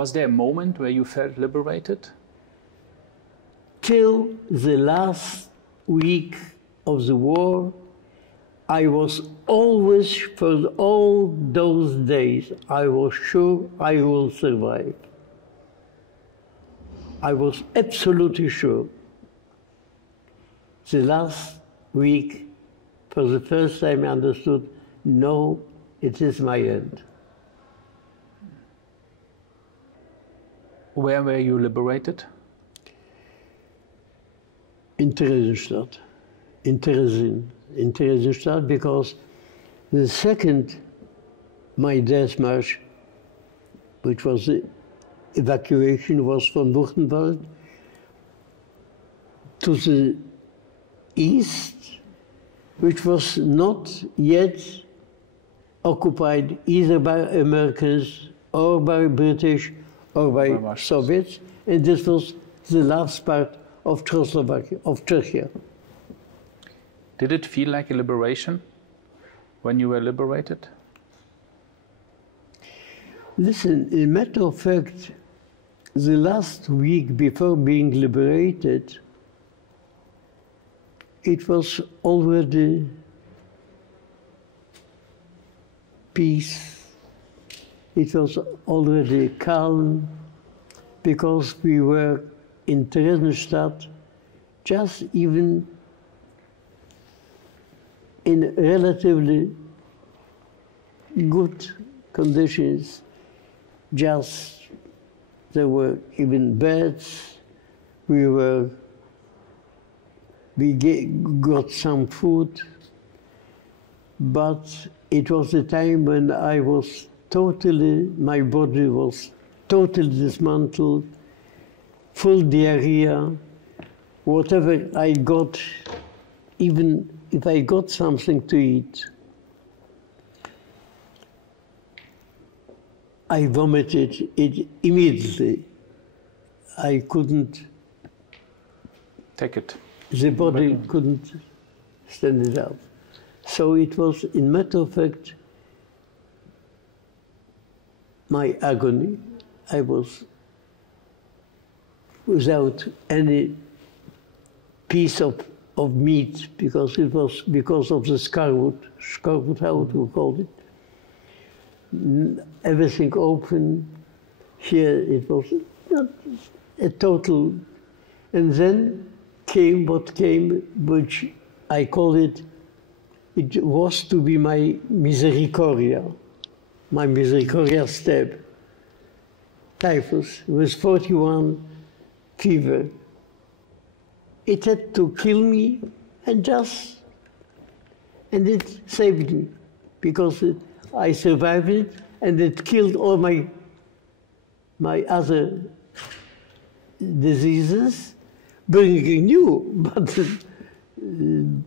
Was there a moment where you felt liberated? Till the last week of the war, I was always, for all those days, I was sure I will survive. I was absolutely sure. The last week, for the first time, I understood, no, it is my end. Where were you liberated? In Theresienstadt, in Theresienstadt, because the second, my death march, which was the evacuation, was from Buchenwald to the east, which was not yet occupied either by Americans or by British or by Soviets, and this was the last part of Czechoslovakia, of Czechia. Did it feel like a liberation when you were liberated? Listen, in matter of fact, the last week before being liberated, it was already peace. It was already calm, because we were in Theresienstadt just even in relatively good conditions. Just there were even beds. We got some food, but it was a time when I was totally, my body was totally dismantled, full diarrhea. Whatever I got, even if I got something to eat, I vomited it immediately. I couldn't take it. The body couldn't stand it up. So it was, in matter of fact, my agony. I was without any piece of meat, because it was because of the scarwood, how we called it. Everything open. Here it was not a total. And then came what came, which I call it was to be my misericordia step. Typhus with 41 fever. It had to kill me, and it saved me, because I survived it, and it killed all my other diseases, bringing new,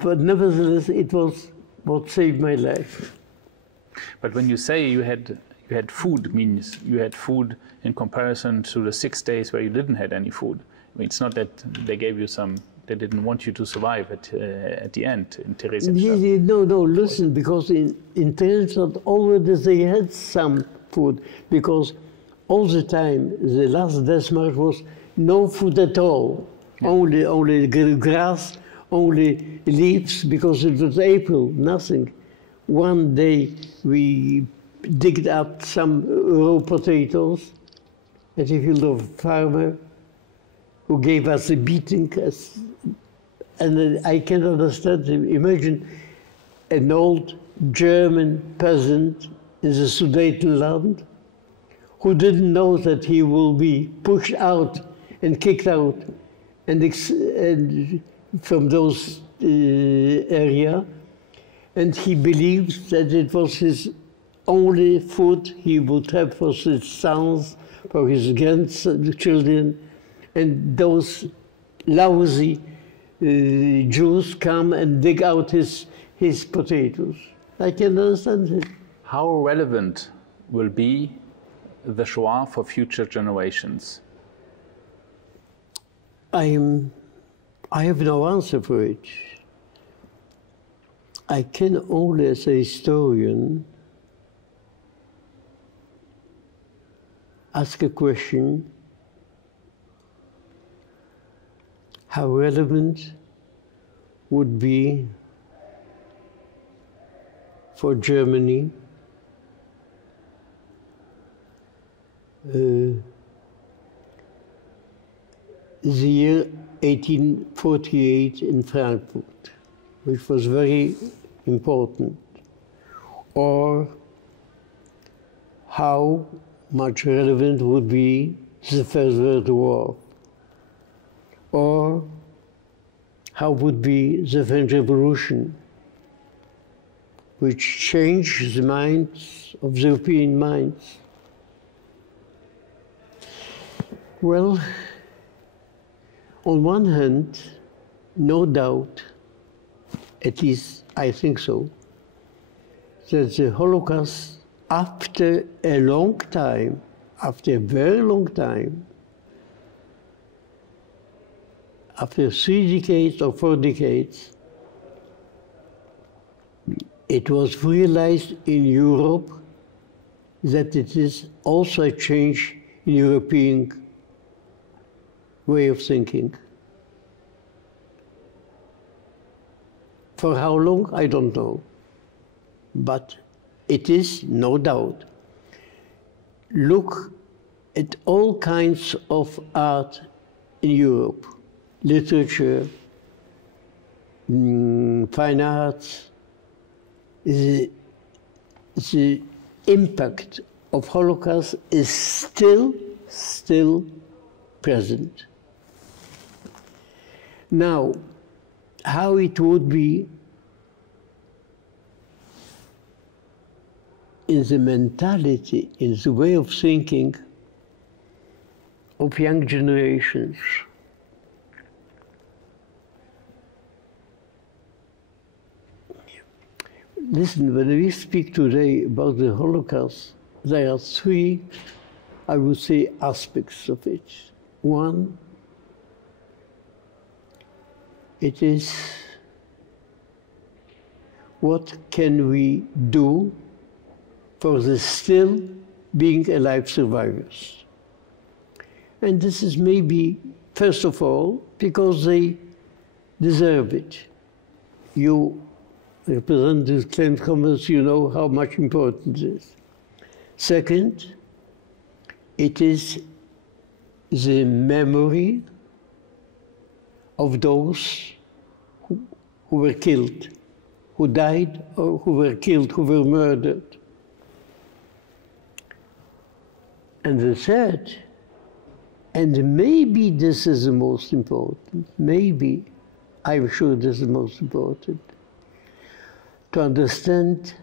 but nevertheless, it was what saved my life. But when you say you had food, means you had food in comparison to the 6 days where you didn't have any food. I mean, it's not that they gave you some. They didn't want you to survive at the end in Theresienstadt. No, listen, because in Theresienstadt already they had some food, because all the time the last death march was no food at all, yeah. Only grass, only leaves, because it was April, nothing. One day we digged up some raw potatoes at a field of a farmer who gave us a beating. And I can understand him. Imagine an old German peasant in the Sudetenland who didn't know that he will be pushed out and kicked out and from those area, and he believed that it was his only food he would have for his sons, for his grandchildren, and those lousy Jews come and dig out his potatoes. I can understand it. How relevant will be the Shoah for future generations? I have no answer for it. I can only, as a historian, ask a question: how relevant would be for Germany the year 1848 in Frankfurt, which was very important, or how much relevant would be the First World War, or how would be the French Revolution, which changed the minds of the European minds. Well, on one hand, no doubt, at least I think so, that the Holocaust, after a long time, after a very long time, after 3 decades or 4 decades, it was realized in Europe that it is also a change in European way of thinking. For how long, I don't know. But it is, no doubt. Look at all kinds of art in Europe: literature, fine arts. The impact of Holocaust is still present. Now, how it would be in the mentality, in the way of thinking of young generations. Listen, when we speak today about the Holocaust, there are 3, I would say, aspects of it. One, it is what can we do for the still being alive survivors. And this is maybe, first of all, because they deserve it. You represent this claimed commerce, you know how much important it is. Second, it is the memory of those who were killed, who died, or who were killed, who were murdered. And the third, and maybe this is the most important, maybe, I'm sure this is the most important, to understand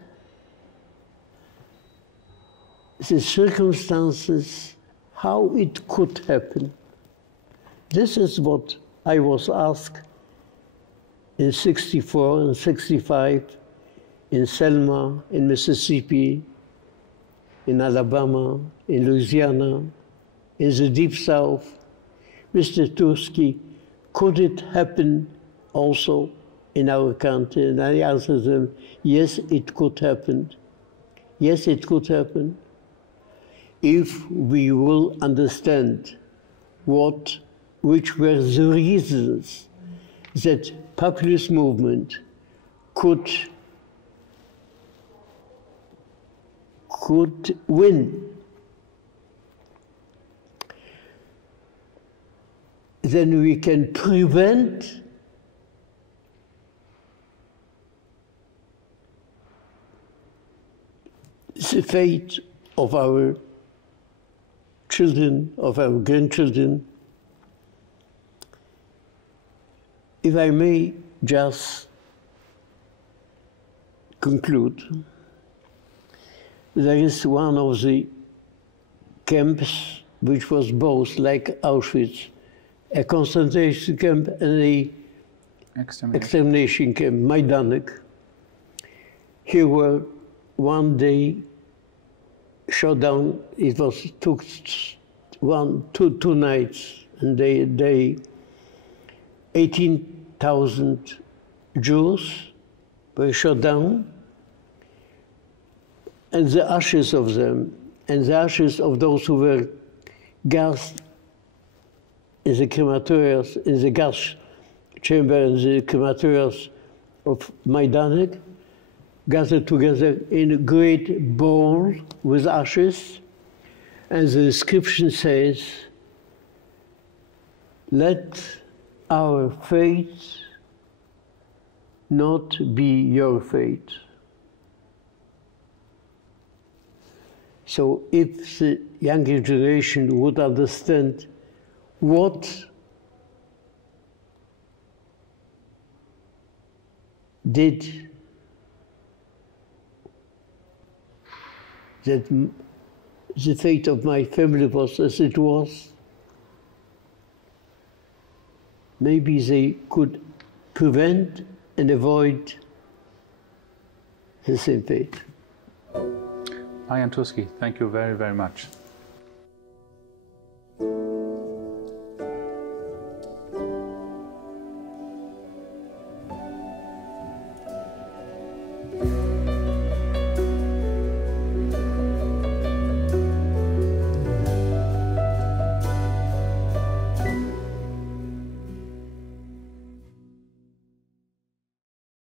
the circumstances, how it could happen. This is what I was asked in '64 and '65 in Selma, in Mississippi, in Alabama, in Louisiana, in the Deep South. Mr. Turski, could it happen also in our country? And I answered them, yes, it could happen. Yes, it could happen if we will understand which were the reasons that populist movement could win. Then we can prevent the fate of our children, of our grandchildren. If I may just conclude, there is one of the camps which was both, like Auschwitz, a concentration camp and a extermination camp, Majdanek. Here were one day shot down. It took two nights, and they 18,000 Jews were shot down, and the ashes of them, and the ashes of those who were gas in the crematoriums, in the gas chamber in the crematoriums of Majdanek, gathered together in a great bowl with ashes, and the inscription says, "Let our fate not be your fate." So if the younger generation would understand what did that the fate of my family was as it was, maybe they could prevent and avoid the same fate. Marian Turski, thank you very, very much.